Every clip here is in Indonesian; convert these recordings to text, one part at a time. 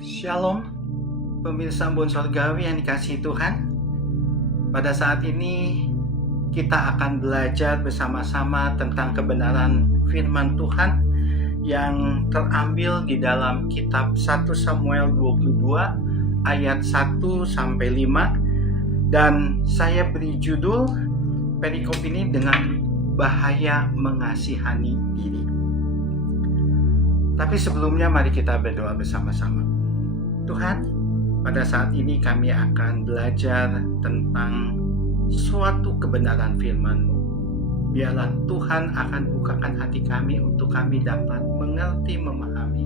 Shalom, pemirsa Embun Sorgawi yang dikasihi Tuhan. Pada saat ini kita akan belajar bersama-sama tentang kebenaran firman Tuhan yang terambil di dalam kitab 1 Samuel 22 ayat 1 sampai 5, dan saya beri judul perikop ini dengan bahaya mengasihani diri. Tapi sebelumnya mari kita berdoa bersama-sama. Tuhan, pada saat ini kami akan belajar tentang suatu kebenaran firman-Mu. Biarlah Tuhan akan bukakan hati kami untuk kami dapat mengerti, memahami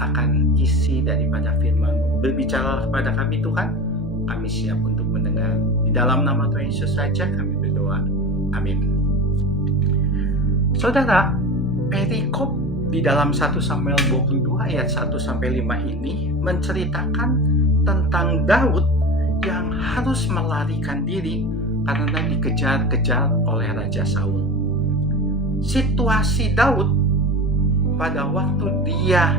akan isi daripada firman-Mu. Berbicara kepada kami Tuhan, kami siap untuk mendengar. Di dalam nama Tuhan Yesus saja kami berdoa. Amin. Saudara, perikop di dalam 1 Samuel 22 ayat 1 sampai 5 ini menceritakan tentang Daud yang harus melarikan diri karena dikejar-kejar oleh Raja Saul. Situasi Daud pada waktu dia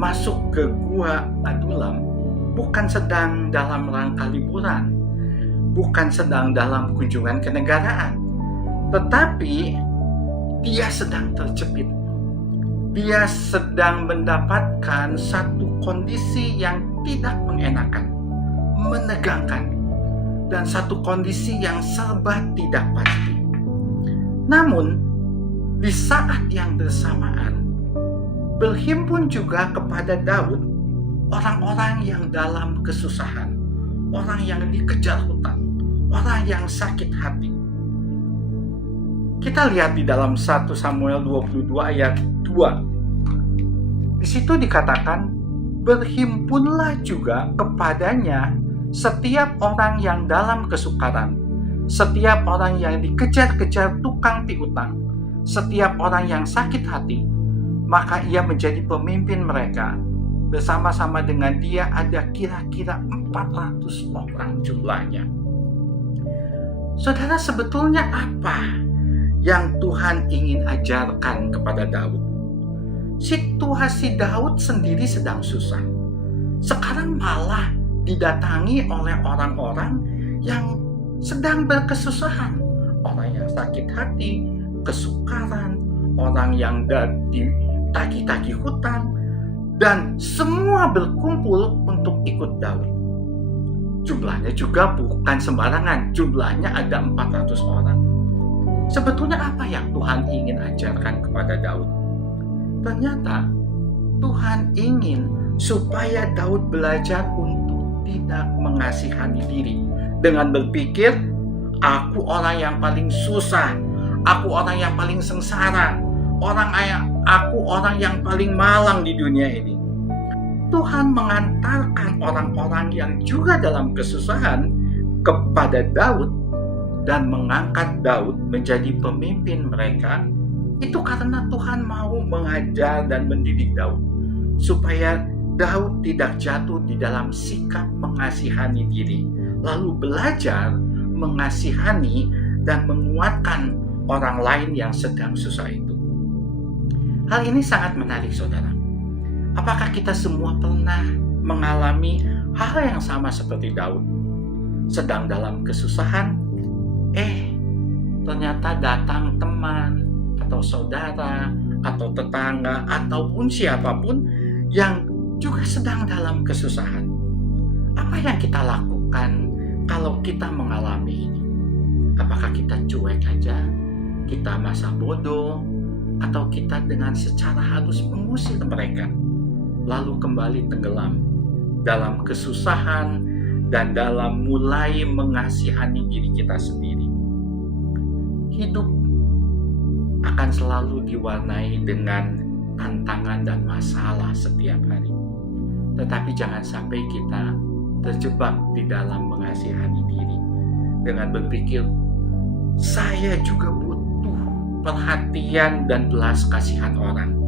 masuk ke Gua Adulam bukan sedang dalam rangka liburan, bukan sedang dalam kunjungan kenegaraan, tetapi dia sedang terjepit. Dia sedang mendapatkan satu kondisi yang tidak mengenakan, menegangkan, dan satu kondisi yang serba tidak pasti. Namun, di saat yang bersamaan, berhimpun juga kepada Daud orang-orang yang dalam kesusahan, orang yang dikejar hutang, orang yang sakit hati. Kita lihat di dalam 1 Samuel 22 ayat 2. Di situ dikatakan, berhimpunlah juga kepadanya setiap orang yang dalam kesukaran, setiap orang yang dikejar-kejar tukang piutang, setiap orang yang sakit hati, maka ia menjadi pemimpin mereka. Bersama-sama dengan dia ada kira-kira 400 orang jumlahnya. Saudara, sebetulnya apa yang Tuhan ingin ajarkan kepada Daud? Situasi Daud sendiri sedang susah. Sekarang malah didatangi oleh orang-orang yang sedang berkesusahan. Orang yang sakit hati, kesukaran, orang yang ditagih-tagih hutang, dan semua berkumpul untuk ikut Daud. Jumlahnya juga bukan sembarangan, jumlahnya ada 400 orang. Sebetulnya apa yang Tuhan ingin ajarkan kepada Daud? Ternyata Tuhan ingin supaya Daud belajar untuk tidak mengasihani diri dengan berpikir, aku orang yang paling susah, aku orang yang paling sengsara, aku orang yang paling malang di dunia ini. Tuhan mengantarkan orang-orang yang juga dalam kesusahan kepada Daud dan mengangkat Daud menjadi pemimpin mereka. Itu karena Tuhan mau mengajar dan mendidik Daud supaya Daud tidak jatuh di dalam sikap mengasihani diri, lalu belajar mengasihani dan menguatkan orang lain yang sedang susah itu. Hal ini sangat menarik, saudara. Apakah kita semua pernah mengalami hal yang sama seperti Daud? Sedang dalam kesusahan, ternyata datang teman atau saudara atau tetangga ataupun siapapun yang juga sedang dalam kesusahan. Apa yang kita lakukan kalau kita mengalami ini? Apakah kita cuek aja? Kita masa bodoh? Atau kita dengan secara halus mengusir mereka? Lalu kembali tenggelam dalam kesusahan dan dalam mulai mengasihani diri kita sendiri. Hidup akan selalu diwarnai dengan tantangan dan masalah setiap hari. Tetapi jangan sampai kita terjebak di dalam mengasihani diri dengan berpikir, saya juga butuh perhatian dan belas kasihan orang.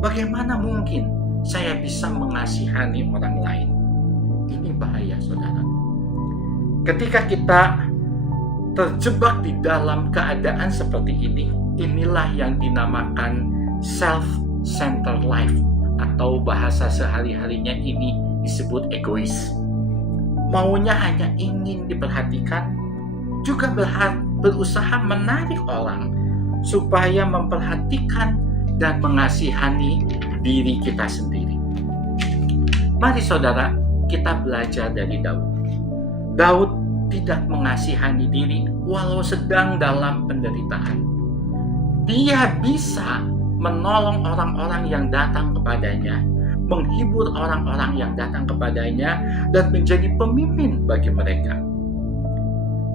Bagaimana mungkin saya bisa mengasihani orang lain? Ini bahaya, saudara. Ketika kita terjebak di dalam keadaan seperti ini, inilah yang dinamakan self-centered life, atau bahasa sehari-harinya ini disebut egois. Maunya hanya ingin diperhatikan, juga berusaha menarik orang supaya memperhatikan dan mengasihani diri kita sendiri. Mari saudara, kita belajar dari Daud. Daud tidak mengasihani diri walau sedang dalam penderitaan. Dia bisa menolong orang-orang yang datang kepadanya, menghibur orang-orang yang datang kepadanya, dan menjadi pemimpin bagi mereka.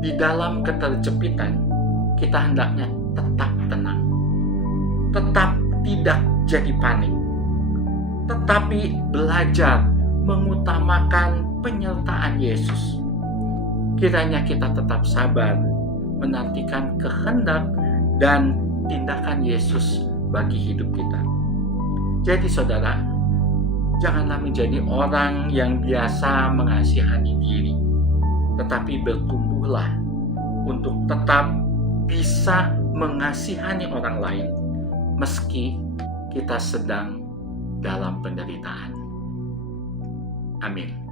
Di dalam keterjepitan, kita hendaknya tetap tenang, tetap tidak jadi panik, tetapi belajar mengutamakan penyertaan Yesus. Kiranya kita tetap sabar menantikan kehendak dan tindakan Yesus bagi hidup kita. Jadi saudara, janganlah menjadi orang yang biasa mengasihani diri, tetapi bertumbuhlah untuk tetap bisa mengasihani orang lain meski kita sedang dalam penderitaan. Amin.